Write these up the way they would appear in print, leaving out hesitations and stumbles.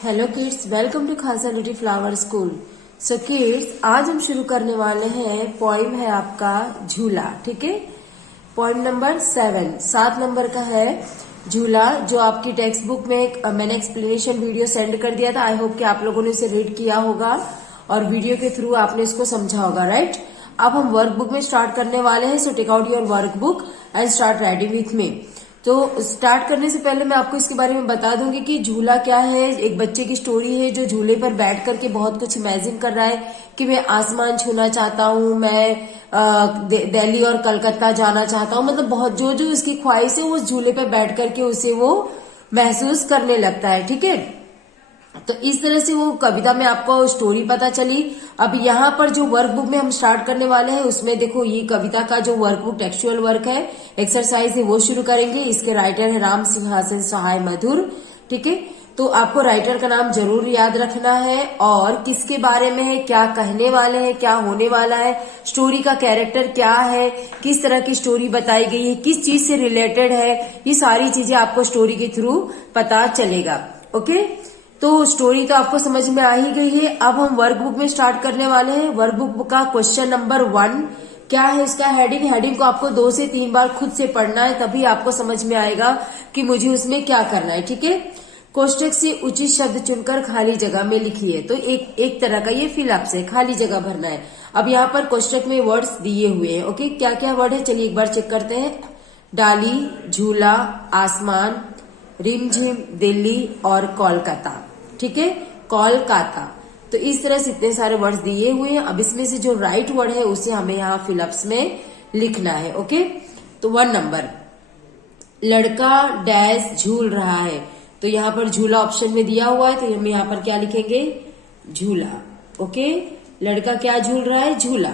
Hello kids, welcome to Khalsa little flower school. So kids, आज हम शुरू करने वाले हैं। पोइम है आपका झूला। ठीक है, पोइम नंबर 7 नंबर का है झूला, जो आपकी टेक्स्ट बुक में मैंने एक्सप्लेनेशन वीडियो सेंड कर दिया था। आई होप कि आप लोगों ने इसे रीड किया होगा और वीडियो के थ्रू आपने इसको समझा होगा, राइट। अब हम वर्क बुक में स्टार्ट करने वाले हैं। So take out your work book and start writing with me. तो स्टार्ट करने से पहले मैं आपको इसके बारे में बता दूंगी कि झूला क्या है। एक बच्चे की स्टोरी है जो झूले पर बैठ करके बहुत कुछ इमेजिन कर रहा है कि मैं आसमान छूना चाहता हूँ, मैं दिल्ली और कलकत्ता जाना चाहता हूँ। मतलब बहुत जो जो उसकी ख्वाहिश है वो उस झूले पर बैठ करके उसे वो महसूस करने लगता है। ठीक है, तो इस तरह से वो कविता में आपको स्टोरी पता चली। अब यहाँ पर जो वर्क बुक में हम स्टार्ट करने वाले हैं उसमें देखो, ये कविता का जो वर्क बुक टेक्सचुअल वर्क है, एक्सरसाइज है, वो शुरू करेंगे। इसके राइटर है राम सिंहासन सहाय मधुर। ठीक है, तो आपको राइटर का नाम जरूर याद रखना है और किसके बारे में है, क्या कहने वाले हैं, क्या होने वाला है, स्टोरी का कैरेक्टर क्या है, किस तरह की स्टोरी बताई गई है, किस चीज से रिलेटेड है, ये सारी चीजें आपको स्टोरी के थ्रू पता चलेगा। ओके, तो स्टोरी तो आपको समझ में आ ही गई है। अब हम वर्क बुक में स्टार्ट करने वाले हैं। वर्क बुक का क्वेश्चन नंबर 1 क्या है, इसका हेडिंग को आपको 2 से 3 बार खुद से पढ़ना है, तभी आपको समझ में आएगा कि मुझे उसमें क्या करना है। ठीक है, कोष्टक से उचित शब्द चुनकर खाली जगह में लिखिए। तो एक तरह का ये फिलअप से खाली जगह भरना है। अब यहाँ पर कोष्टक में वर्ड्स दिए हुए हैं। ओके, क्या क्या वर्ड है चलिए एक बार चेक करते हैं। डाली, झूला, आसमान, रिमझिम, दिल्ली और कोलकाता। ठीक है, कोलकाता। तो इस तरह से इतने सारे वर्ड्स दिए हुए हैं। अब इसमें से जो राइट वर्ड है उसे हमें यहाँ फिलअप्स में लिखना है। ओके, तो 1 नंबर, लड़का डैश झूल रहा है। तो यहाँ पर झूला ऑप्शन में दिया हुआ है, तो हम यहाँ पर क्या लिखेंगे, झूला। ओके, लड़का क्या झूल रहा है, झूला।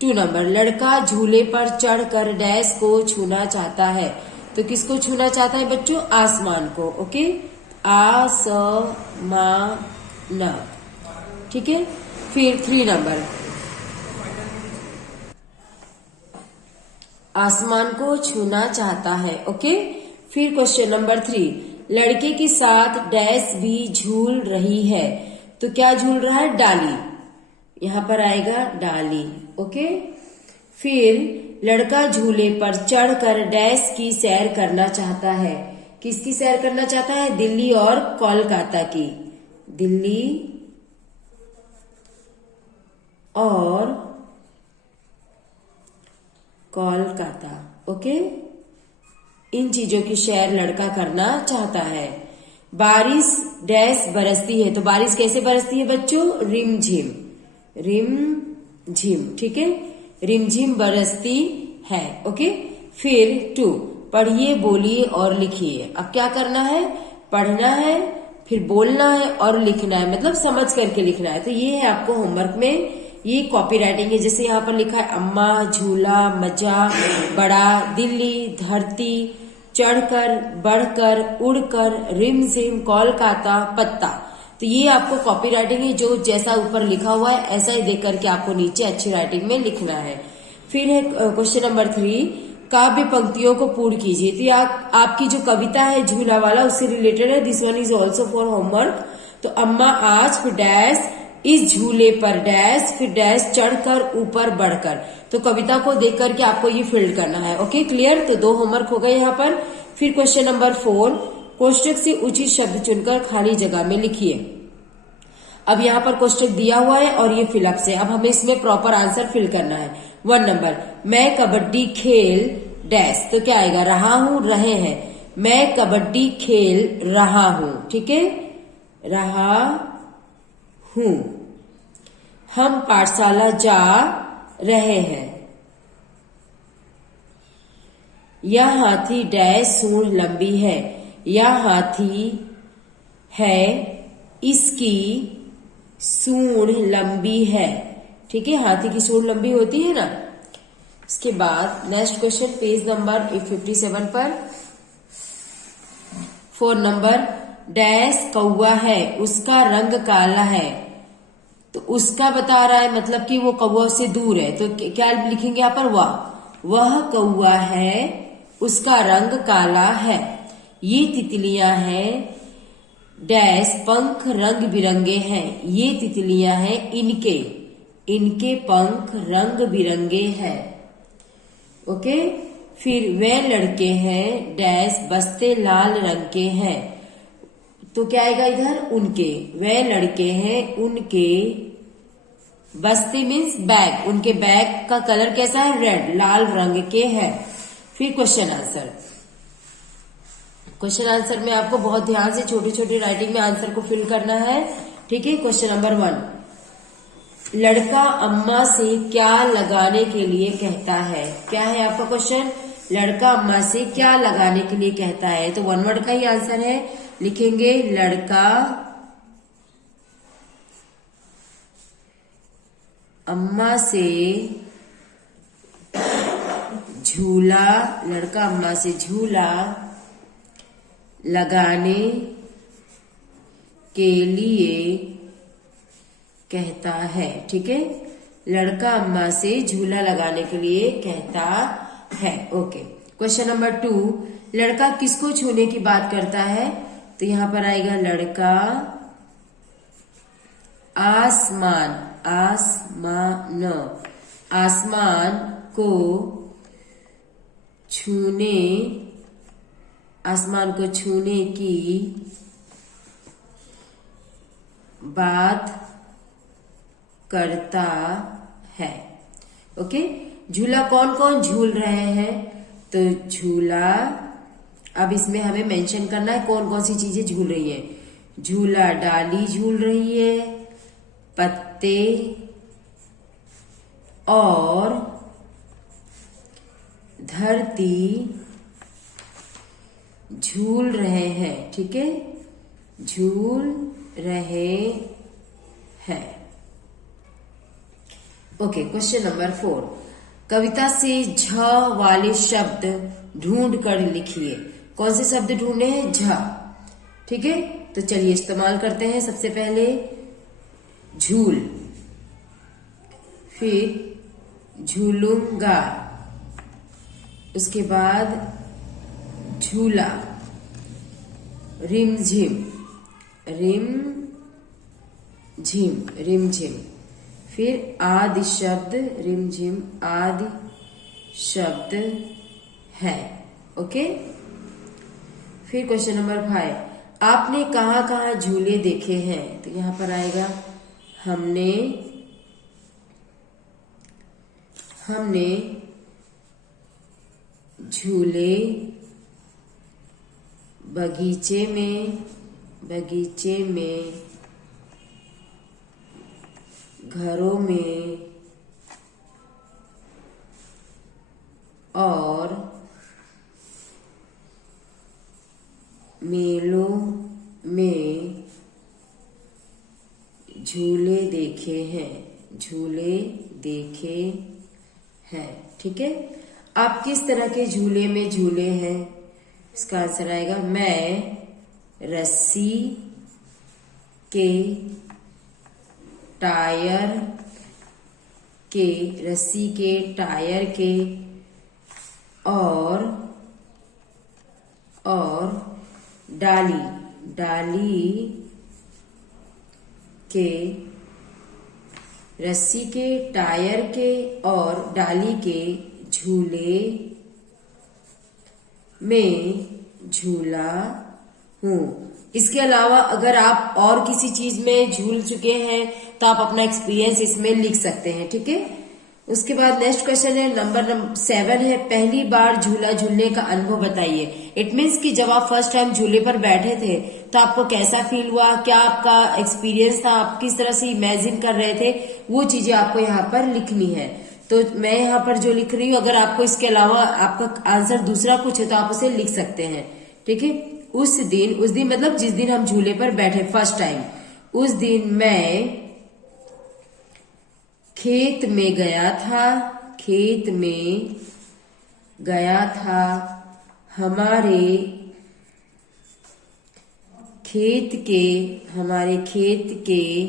2 नंबर, लड़का झूले पर चढ़कर डैश को छूना चाहता है। तो किसको छूना चाहता है बच्चों, आसमान को। ओके, आसमान। ठीक है, फिर 3 नंबर, आसमान को छूना चाहता है। ओके, फिर क्वेश्चन नंबर 3, लड़के के साथ डैश भी झूल रही है। तो क्या झूल रहा है, डाली। यहां पर आएगा डाली। ओके, फिर लड़का झूले पर चढ़कर डैश की सैर करना चाहता है। किसकी सैर करना चाहता है, दिल्ली और कोलकाता की। दिल्ली और कोलकाता। ओके, इन चीजों की सैर लड़का करना चाहता है। बारिश डैश बरसती है। तो बारिश कैसे बरसती है बच्चों, रिमझिम। रिमझिम। ठीक है, रिमझिम बरसती है। ओके, फिर 2, पढ़िए, बोलिए और लिखिए। अब क्या करना है, पढ़ना है, फिर बोलना है और लिखना है, मतलब समझ करके लिखना है। तो ये है आपको होमवर्क में, ये कॉपी राइटिंग है। जैसे यहाँ पर लिखा है, अम्मा, झूला, मजा, बड़ा, दिल्ली, धरती, चढ़कर, बढ़कर, उड़कर, रिमझिम, कोलकाता, पत्ता। तो ये आपको कॉपी राइटिंग है, जो जैसा ऊपर लिखा हुआ है ऐसा ही देख करके आपको नीचे अच्छी राइटिंग में लिखना है। फिर है क्वेश्चन नंबर 3, काव्य पंक्तियों को पूर्ण कीजिए। तो आपकी जो कविता है झूला वाला उससे रिलेटेड है। This one is also for homework. तो अम्मा आज फिर डैश इस झूले पर डैश, फिर डैश चढ़कर, ऊपर, बढ़कर। तो कविता को देख करके आपको ये फिल करना है। Okay, clear. तो 2 होमवर्क हो गए यहाँ पर। फिर क्वेश्चन नंबर 4, कोष्टक से उचित शब्द चुनकर खाली जगह में लिखिए। अब यहाँ पर कोष्टक दिया हुआ है और ये फिलअप से, अब हमें इसमें प्रॉपर आंसर फिल करना है। 1 नंबर, मैं कबड्डी खेल डैश। तो क्या आएगा, रहा हूं, रहे हैं। मैं कबड्डी खेल रहा हूं। ठीक है, रहा हूं। हम पाठशाला जा रहे हैं। यह हाथी डैश सूंड लंबी है। यह हाथी है, इसकी सूंड लंबी है। ठीक है, हाथी की सूंड लंबी होती है ना। इसके बाद नेक्स्ट क्वेश्चन, पेज नंबर 57 पर 4 नंबर, डैश कौवा है, उसका रंग काला है। तो उसका बता रहा है, मतलब कि वो कौवा से दूर है। तो क्या लिखेंगे यहाँ पर, वह कौवा है, उसका रंग काला है। ये तितलियां हैं, डैश पंख रंग बिरंगे हैं। ये तितलियां हैं इनके पंख रंग बिरंगे हैं। ओके, फिर वे लड़के हैं डैश बस्ते लाल रंग के हैं। तो क्या आएगा इधर, उनके। वे लड़के हैं उनके बस्ते मीन्स बैग, उनके बैग का कलर कैसा है, रेड, लाल रंग के हैं। फिर क्वेश्चन आंसर में आपको बहुत ध्यान से छोटी छोटी राइटिंग में आंसर को फिल करना है। ठीक है, क्वेश्चन नंबर 1, लड़का अम्मा से क्या लगाने के लिए कहता है। क्या है आपका क्वेश्चन, लड़का अम्मा से क्या लगाने के लिए कहता है। तो 1 वर्ड का ही आंसर है, लिखेंगे लड़का अम्मा से झूला, लड़का अम्मा से झूला लगाने के लिए कहता है। ठीक है, लड़का अम्मा से झूला लगाने के लिए कहता है। ओके, क्वेश्चन नंबर 2, लड़का किसको छूने की बात करता है। तो यहां पर आएगा लड़का आसमान को छूने की बात करता है। ओके, झूला कौन कौन झूल रहे हैं। तो झूला, अब इसमें हमें मेंशन करना है कौन कौन सी चीजें झूल रही है। झूला डाली झूल रही है, पत्ते और धरती झूल रहे हैं। ठीक है, झूल रहे हैं। ओके, क्वेश्चन नंबर 4, कविता से झ वाले शब्द ढूंढ कर लिखिए। कौन से शब्द ढूंढने हैं, झ। ठीक है, तो चलिए इस्तेमाल करते हैं। सबसे पहले झूल, फिर झूलूंगा, उसके बाद झूला, रिमझिम, फिर आदि शब्द, रिमझिम आदि शब्द है। ओके, फिर क्वेश्चन नंबर 5, आपने कहाँ कहाँ झूले देखे हैं। तो यहां पर आएगा हमने झूले बगीचे में, घरों में और मेलों में झूले देखे हैं। ठीक है, आप किस तरह के झूले में झूले हैं। इसका आंसर आएगा मैं रस्सी के टायर के और डाली के, रस्सी के, टायर के और डाली के झूले में झूला हूं। इसके अलावा अगर आप और किसी चीज में झूल चुके हैं तो आप अपना एक्सपीरियंस इसमें लिख सकते हैं। ठीक है, उसके बाद नेक्स्ट क्वेश्चन है नंबर 7 है, पहली बार झूला झूलने का अनुभव बताइए। इट मीन्स कि जब आप फर्स्ट टाइम झूले पर बैठे थे तो आपको कैसा फील हुआ, क्या आपका एक्सपीरियंस था, आप किस तरह से इमेजिन कर रहे थे, वो चीजें आपको यहाँ पर लिखनी है। तो मैं यहाँ पर जो लिख रही हूँ, अगर आपको इसके अलावा आपका आंसर दूसरा कुछ है तो आप उसे लिख सकते हैं। ठीक है, उस दिन मतलब जिस दिन हम झूले पर बैठे फर्स्ट टाइम, उस दिन मैं खेत में गया था, हमारे खेत के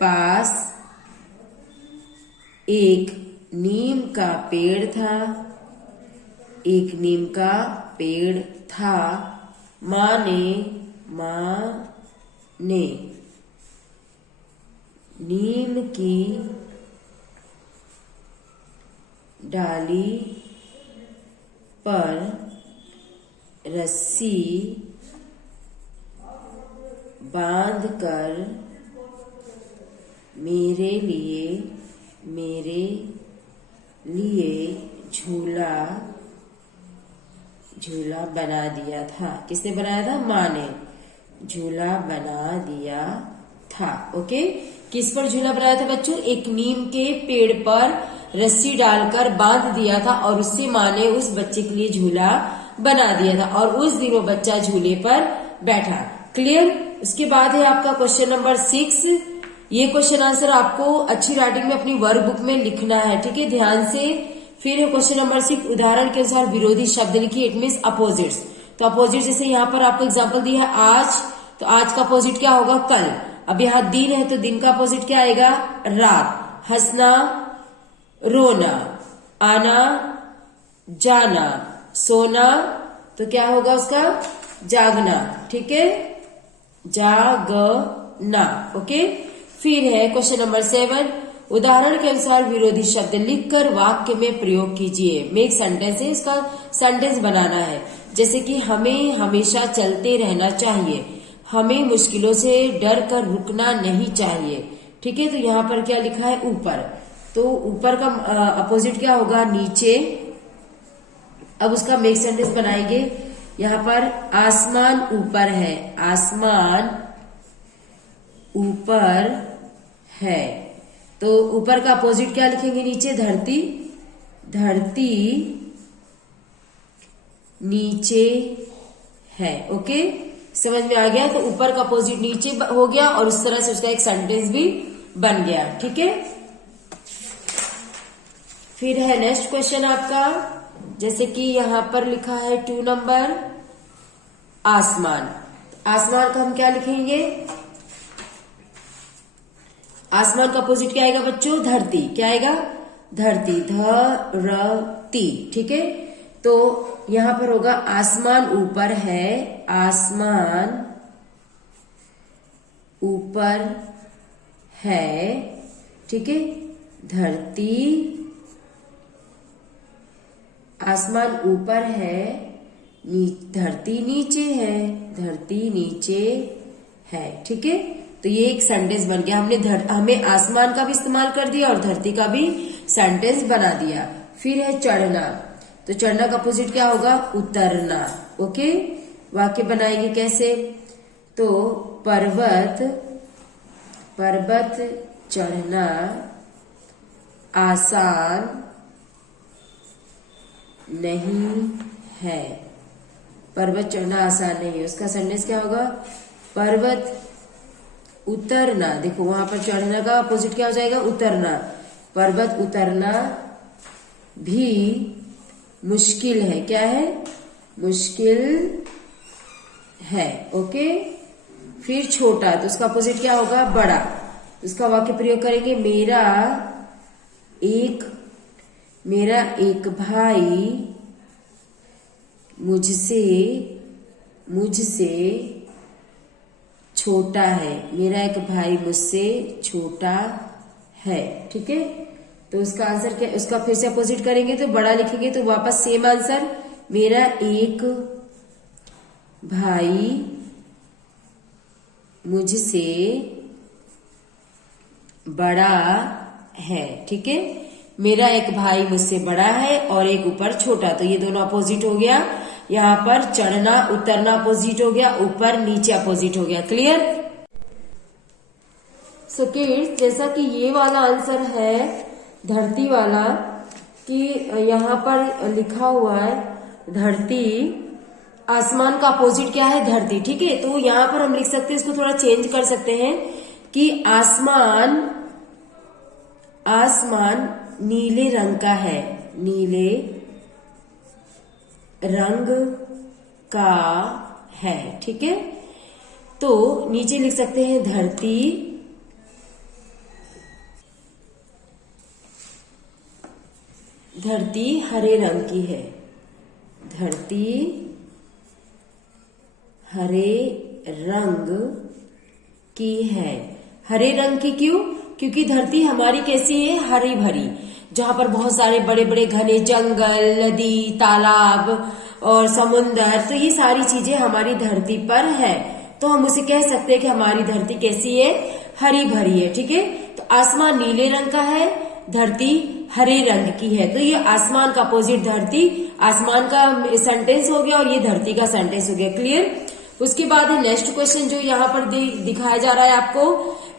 पास एक नीम का पेड़ था, एक नीम का पेड़ था। माँ ने नीम की डाली पर रस्सी बांधकर मेरे लिए झूला बना दिया था। किसने बनाया था? माँ ने झूला बना दिया था। ओके, किस पर झूला बनाया था बच्चों? एक नीम के पेड़ पर रस्सी डालकर बांध दिया था और उससे माँ ने उस बच्चे के लिए झूला बना दिया था और उस दिन वो बच्चा झूले पर बैठा। क्लियर? उसके बाद है आपका क्वेश्चन नंबर 6। ये क्वेश्चन आंसर आपको अच्छी राइटिंग में अपनी वर्कबुक में लिखना है, ठीक है, ध्यान से। फिर है क्वेश्चन नंबर 6, उदाहरण के अनुसार विरोधी शब्द लिखिए। It means opposites. तो अपोजिट जैसे यहाँ पर आपको एग्जाम्पल दिया है आज, तो आज का अपोजिट क्या होगा? कल। अब यहाँ दिन है तो दिन का अपोजिट क्या आएगा? रात। हंसना, रोना, आना, जाना, सोना, तो क्या होगा उसका? जागना, ठीक है, जागना। ओके, फिर है क्वेश्चन नंबर 7, उदाहरण के अनुसार विरोधी शब्द लिखकर वाक्य में प्रयोग कीजिए। मेक सेंटेंस है, इसका सेंटेंस बनाना है। जैसे कि हमें हमेशा चलते रहना चाहिए, हमें मुश्किलों से डर कर रुकना नहीं चाहिए, ठीक है। तो यहाँ पर क्या लिखा है? ऊपर। तो ऊपर का अपोजिट क्या होगा? नीचे। अब उसका मेक सेंटेंस बनाएंगे। यहाँ पर आसमान ऊपर है, आसमान ऊपर है, तो ऊपर का अपोजिट क्या लिखेंगे? नीचे। धरती, धरती नीचे है। ओके, समझ में आ गया? तो ऊपर का अपोजिट नीचे हो गया और उस तरह से उसका एक सेंटेंस भी बन गया, ठीक है। फिर है नेक्स्ट क्वेश्चन आपका, जैसे कि यहां पर लिखा है 2 नंबर, आसमान। आसमान का हम क्या लिखेंगे? आसमान का अपोजिट क्या आएगा बच्चों? धरती। क्या आएगा? धरती, धरती, ठीक है। तो यहां पर होगा आसमान ऊपर है, आसमान ऊपर है, ठीक है। धरती, आसमान ऊपर है, धरती नीचे है, धरती नीचे है, ठीक है। तो ये एक सेंटेंस बन गया। हमें आसमान का भी इस्तेमाल कर दिया और धरती का भी सेंटेंस बना दिया। फिर है चढ़ना। तो चढ़ना का अपोजिट क्या होगा? उतरना। ओके, वाक्य बनाएंगे कैसे? तो पर्वत चढ़ना आसान नहीं है। पर्वत चढ़ना आसान नहीं है, उसका सेंटेंस क्या होगा? पर्वत उतरना। देखो वहां पर चढ़ना का अपोजिट क्या हो जाएगा? उतरना। पर्वत उतरना भी मुश्किल है। क्या है? मुश्किल है। ओके, फिर छोटा, तो उसका अपोजिट क्या होगा? बड़ा। उसका वाक्य प्रयोग करेंगे, मेरा एक भाई मुझसे छोटा है। मेरा एक भाई मुझसे छोटा है, ठीक है। तो उसका आंसर क्या? उसका फिर से अपोजिट करेंगे तो बड़ा लिखेंगे, तो वापस सेम आंसर, मेरा एक भाई मुझसे बड़ा है, ठीक है। मेरा एक भाई मुझसे बड़ा है और एक ऊपर छोटा, तो ये दोनों अपोजिट हो गया। यहाँ पर चढ़ना उतरना अपोजिट हो गया, ऊपर नीचे अपोजिट हो गया। क्लियर? सो किड्स, जैसा कि ये वाला आंसर है धरती वाला, कि यहाँ पर लिखा हुआ है धरती, आसमान का अपोजिट क्या है? धरती, ठीक है। तो यहाँ पर हम लिख सकते हैं, इसको थोड़ा चेंज कर सकते हैं कि आसमान नीले रंग का है, नीले रंग का है, ठीक है। तो नीचे लिख सकते हैं धरती हरे रंग की है, धरती हरे रंग की है। हरे रंग की क्यों? क्योंकि धरती हमारी कैसी है? हरी भरी, जहां पर बहुत सारे बड़े बड़े घने जंगल, नदी, तालाब और समुंदर, तो ये सारी चीजें हमारी धरती पर है। तो हम उसे कह सकते हैं कि हमारी धरती कैसी है? हरी भरी है। ठीक है, तो आसमान नीले रंग का है, धरती हरे रंग की है। तो ये आसमान का अपोजिट धरती, आसमान का सेंटेंस हो गया और ये धरती का सेंटेंस हो गया। क्लियर? उसके बाद नेक्स्ट क्वेश्चन जो यहाँ पर दिखाया जा रहा है आपको,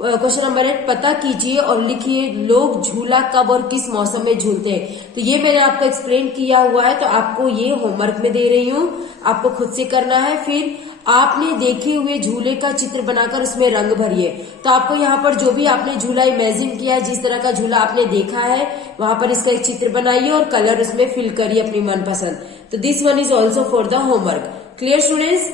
क्वेश्चन नंबर 8, पता कीजिए और लिखिए लोग झूला कब और किस मौसम में झूलते हैं। तो ये मैंने आपको एक्सप्लेन किया हुआ है, तो आपको ये होमवर्क में दे रही हूँ, आपको खुद से करना है। फिर आपने देखे हुए झूले का चित्र बनाकर उसमें रंग भरिए। तो आपको यहाँ पर जो भी आपने झूला इमेजिन किया है, जिस तरह का झूला आपने देखा है, वहां पर इसका एक चित्र बनाइए और कलर उसमें फिल करिए अपनी मनपसंद। तो this one is also for the homework. Clear students?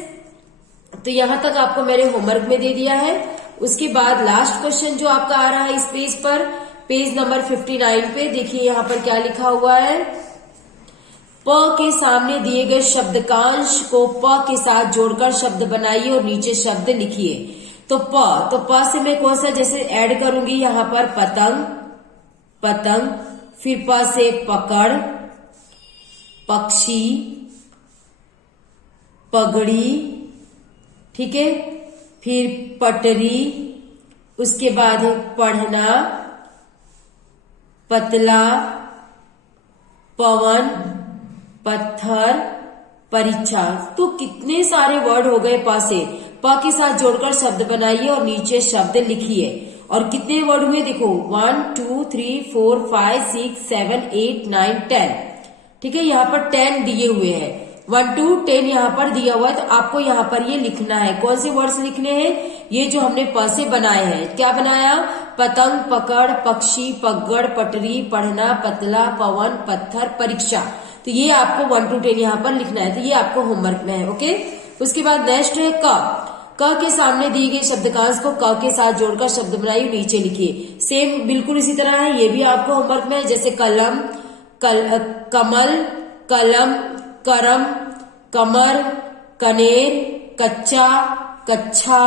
तो यहां तक आपको मैंने होमवर्क में दे दिया है। उसके बाद लास्ट क्वेश्चन जो आपका आ रहा है इस पेज पर, पेज नंबर 59 पे देखिए यहाँ पर क्या लिखा हुआ है। प के सामने दिए गए शब्दकांश को प के साथ जोड़कर शब्द बनाइए और नीचे शब्द लिखिए। तो प से मैं कौन सा जैसे ऐड करूंगी यहाँ पर? पतंग, पतंग। फिर प से पकड़, पक्षी, पगड़ी। ठीक है, फिर पटरी, उसके बाद है पढ़ना, पतला, पवन, पत्थर, परीक्षा। तो कितने सारे वर्ड हो गए प से। प के साथ जोड़कर शब्द बनाइए और नीचे शब्द लिखिए। और कितने वर्ड हुए देखो, 1 2 3 4 5 6 7 8 9 10। ठीक है, यहाँ पर 10 दिए हुए हैं, 1 to 10 यहाँ पर दिया हुआ है। तो आपको यहाँ पर ये लिखना है। कौन से वर्ड्स लिखने हैं? ये जो हमने प से बनाए हैं। क्या बनाया? पतंग, पकड़, पक्षी, पगड़, पटरी, पढ़ना, पतला, पवन, पत्थर, परीक्षा। तो ये आपको 1 to 10 यहाँ पर लिखना है। तो ये आपको होमवर्क में है। ओके, उसके बाद नेक्स्ट है क के सामने दिए गए शब्दकांश को क के साथ जोड़कर शब्द बनाइए, नीचे लिखिए। सेम बिल्कुल इसी तरह है, ये भी आपको होमवर्क में है। जैसे कलम, कमल, कलम, करम, कमर, कनेर, कच्चा, कच्छा,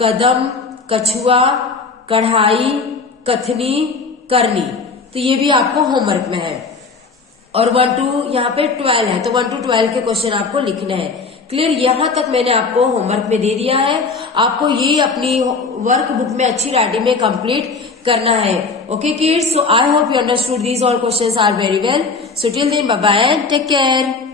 कदम, कछुआ, कढ़ाई, कथनी, करनी। तो ये भी आपको होमवर्क में है। और 1 to यहाँ पे 12 है, तो 1 to 12 के क्वेश्चन आपको लिखने हैं। क्लियर? यहाँ तक मैंने आपको होमवर्क में दे दिया है। आपको ये अपनी वर्क बुक में अच्छी राइटिंग में कंप्लीट करना है। Okay kids, so I hope you understood these all questions are very well. So till then bye bye and take care.